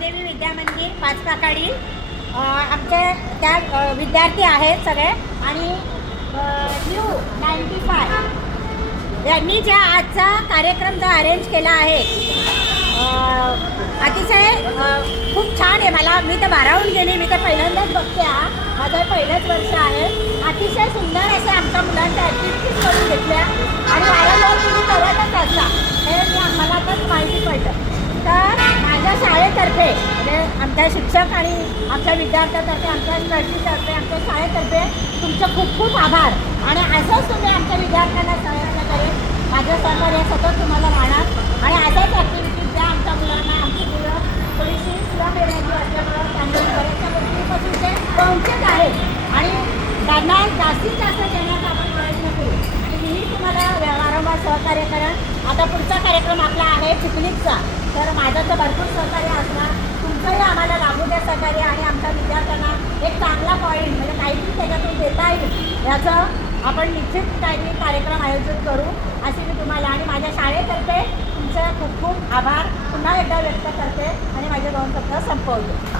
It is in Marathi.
नवदेवी विद्या मंदिर पाचपाकाडी आमचे त्या विद्यार्थी आहेत सगळे आणि न्यू 95 यांनी ज्या आजचा कार्यक्रम जो अरेंज केला आहे अतिशय खूप छान आहे. मी तर भारावून गेली. मी तर पहिल्यांदाच बघते. माझं पहिलंच वर्ष आहे. अतिशय सुंदर असे आमच्या मुलांच्या ॲक्टिव्हिटीज करून घेतल्या आणि वारंवार तुम्ही करतच असता हे आम्हाला तर माहिती पडलं. तर माझ्या शाळेतर्फे म्हणजे आमच्या शिक्षक आणि आमच्या विद्यार्थ्यांतर्फे आमच्या ट्रस्टीतर्फे आमच्या शाळेतर्फे तुमचं खूप खूप आभार आणि असंच तुम्ही आमच्या विद्यार्थ्यांना सहकार्य करेल. माझं सहकार्य सतत तुम्हाला राहणार आणि अशाच ॲक्टिव्हिटीज द्या आमच्या मुलांना. आमची मुलं थोडीशी श्रम एरियाची असल्यामुळं त्यांना बऱ्याचशा गोष्टींपासून ते वंचित आहेत आणि त्यांना जास्तीत जास्त देण्याचा आपण प्रयत्न करू आणि मीही तुम्हाला वारंवार सहकार्य करेन. आता पुढचा कार्यक्रम आपला आहे पिकनिकचा. तर माझं तर भरपूर सहकार्य असणार. तुमचंही आम्हाला लागू द्या सहकार्य आणि आमच्या विद्यार्थ्यांना एक चांगला पॉईंट म्हणजे काहीतरी त्याच्यातून देता येईल याचं आपण निश्चित काही कार्यक्रम आयोजित करू अशी मी तुम्हाला आणि माझ्या शाळेतर्फे तुमचे खूप खूप आभार पुन्हा एकदा व्यक्त करते आणि माझे 2 शब्द संपवते.